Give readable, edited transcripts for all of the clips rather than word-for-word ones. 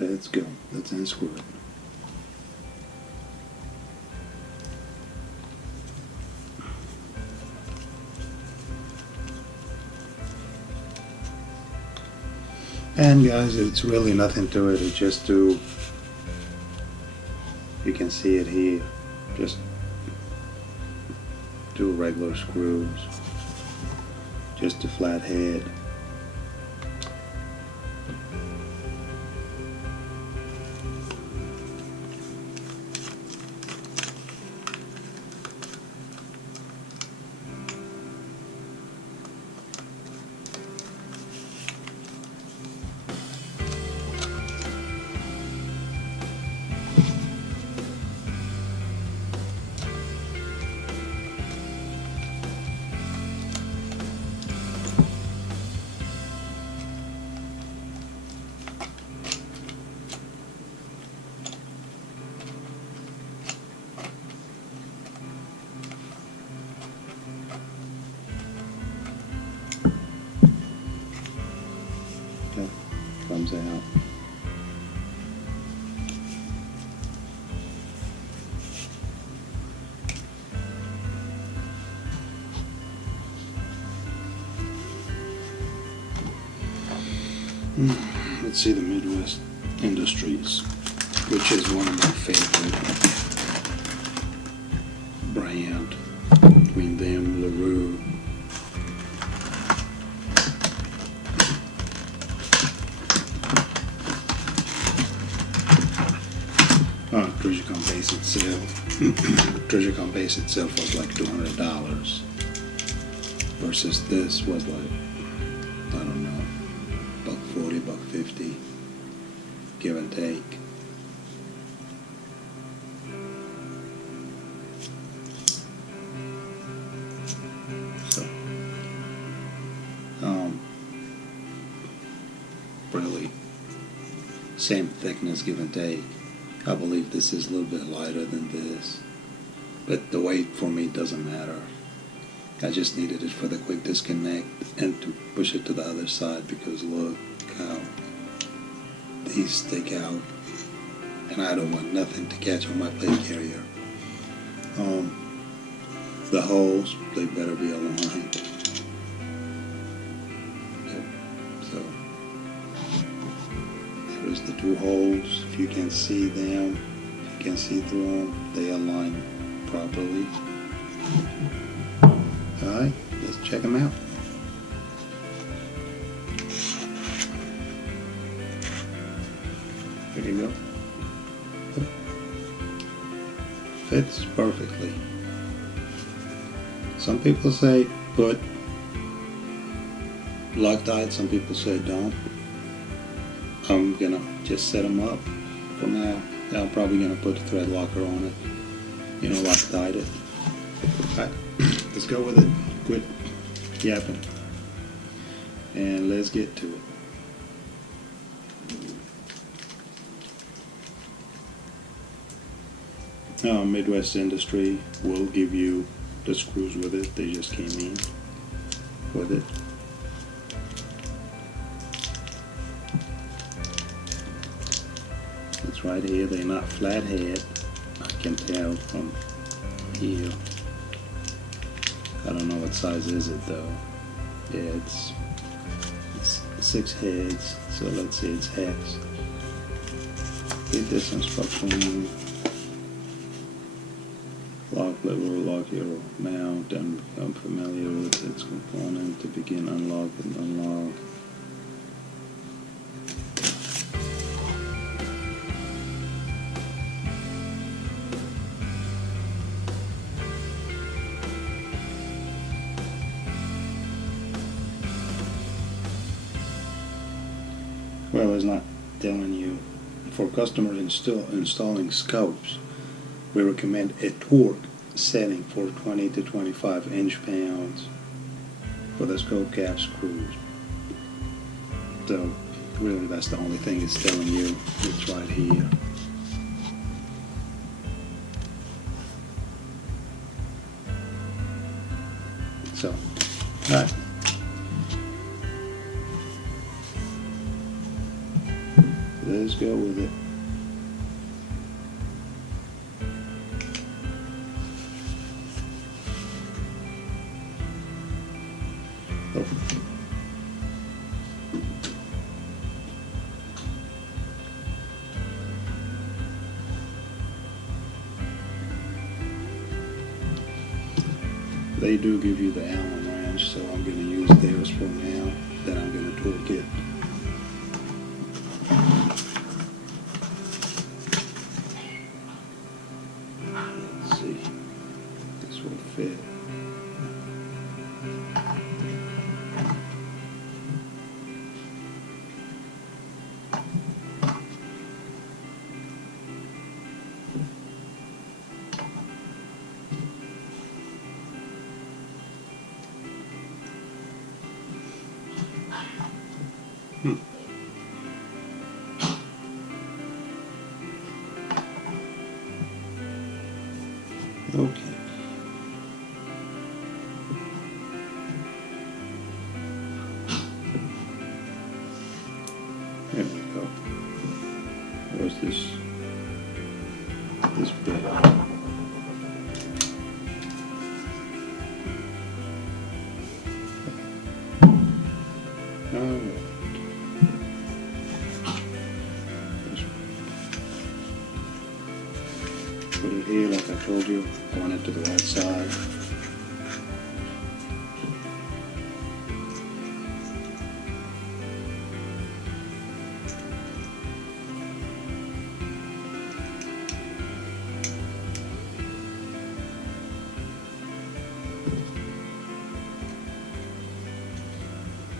Let's go. Let's unscrew it. And guys, it's really nothing to it. It's just to, you can see it here, just 2 regular screws, just a flat head. Comes out. Let's see the Midwest Industries, which is one of my favorite brand. Between them, LaRue. Trijicon base itself. Trijicon base itself was like $200 versus this was like, I don't know, $140, $150, give and take. So, really, same thickness, give and take. I believe this is a little bit lighter than this, but the weight for me doesn't matter. I just needed it for the quick disconnect and to push it to the other side, because look how these stick out and I don't want nothing to catch on my plate carrier. The holes, they better be aligned. Yep. So there's the 2 holes. If you can see them, if you can see through them, they align properly. Alright, let's check them out. There you go. Yep. Fits perfectly. Some people say put Loctite, some people say don't. I'm gonna just set them up for now. I'm probably gonna put a thread locker on it, you know, Loctite it. Alright, let's go with it. Quit yapping and let's get to it. Midwest Industry will give you the screws with it. They just came in with it. It's right here. They're not flathead. I can tell from here. I don't know what size is it though. Yeah, it's 6 heads. So let's see, it's hex. Read this instruction. Lock lever, lock your mount, and become familiar with its component to begin unlock and unlock. Well, it's not telling you. For customers installing scopes, we recommend a torque setting for 20 to 25 inch-pounds for the scope cap screws. So really that's the only thing it's telling you. It's right here. So, alright. Let's go with it. Oh. They do give you the Allen wrench, so I'm going to use theirs for now. Then I'm going to torque it. Let's see. This will fit. Okay. There we go. Where's this bit? Alright. Put it here like I told you. I want it to the right side.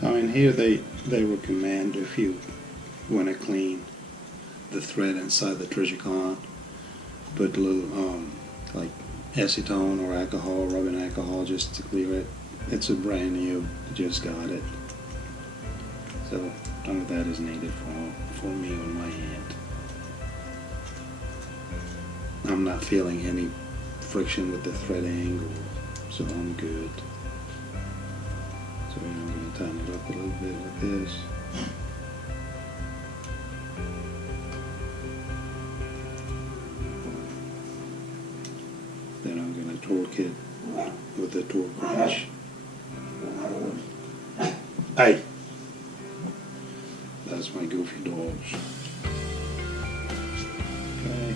Now in here they recommend, if you want to clean the thread inside the Trijicon, put a little like acetone or alcohol, rubbing alcohol, just to clear it. It's a brand new, just got it. So none of that is needed for me on my end. I'm not feeling any friction with the thread angle, so I'm good. So I'm going to tighten it up a little bit with this. Then I'm going to torque it with the torque wrench. Hey! That's my goofy dogs. Okay.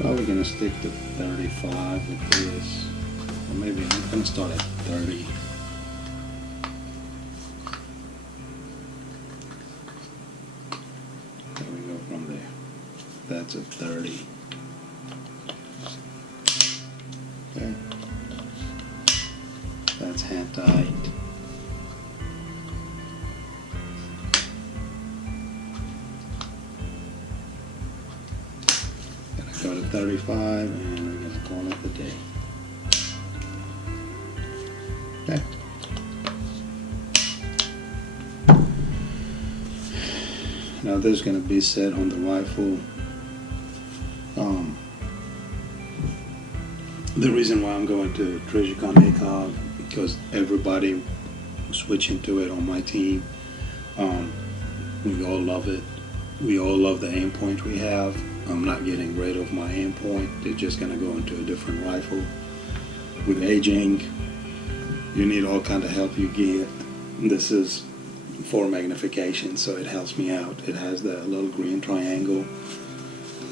Probably going to stick to 35 with this. Or maybe I'm going to start at 30. There we go from there. That's at 30. Okay. That's hand tight. Gonna go to 35 and we're gonna call it the day. Okay. Now this is gonna be set on the rifle. The reason why I'm going to Trijicon ACOG, because everybody switching to it on my team. We all love it. We all love the aim point we have. I'm not getting rid of my aim point. They're just gonna go into a different rifle. With aging, you need all kind of help you get. This is for magnification, so it helps me out. It has the little green triangle.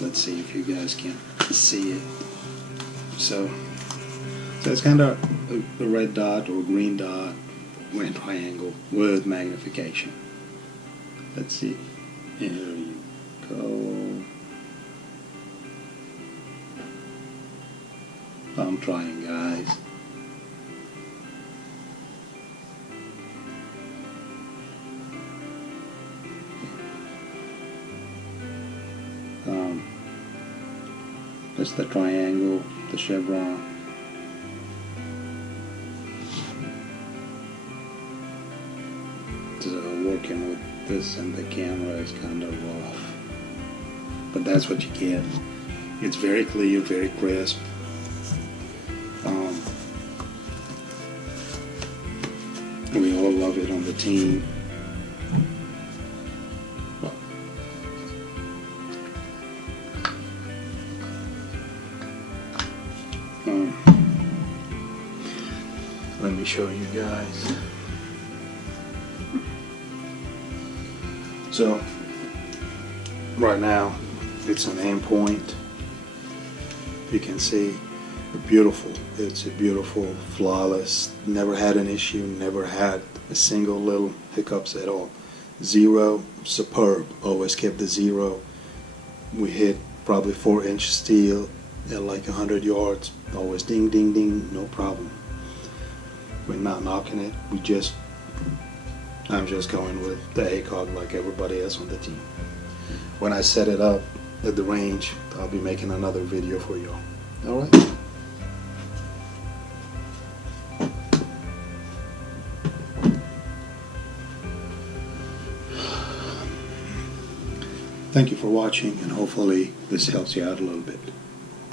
Let's see if you guys can see it. So it's kind of a red dot or green dot, green triangle with magnification. Let's see. Here you go. I'm trying, guys. That's the triangle, the chevron. So working with this and the camera is kind of rough, but that's what you get. It's very clear, very crisp. We all love it on the team. show you guys. So right now it's an aim point. You can see beautiful. It's a beautiful, flawless, never had an issue, never had a single little hiccups at all. Zero, superb, always kept the zero. We hit probably 4-inch steel at like 100 yards, always ding ding ding, no problem. We're not knocking it, I'm just going with the ACOG like everybody else on the team. When I set it up at the range, I'll be making another video for you all. Alright? Thank you for watching, and hopefully this helps you out a little bit.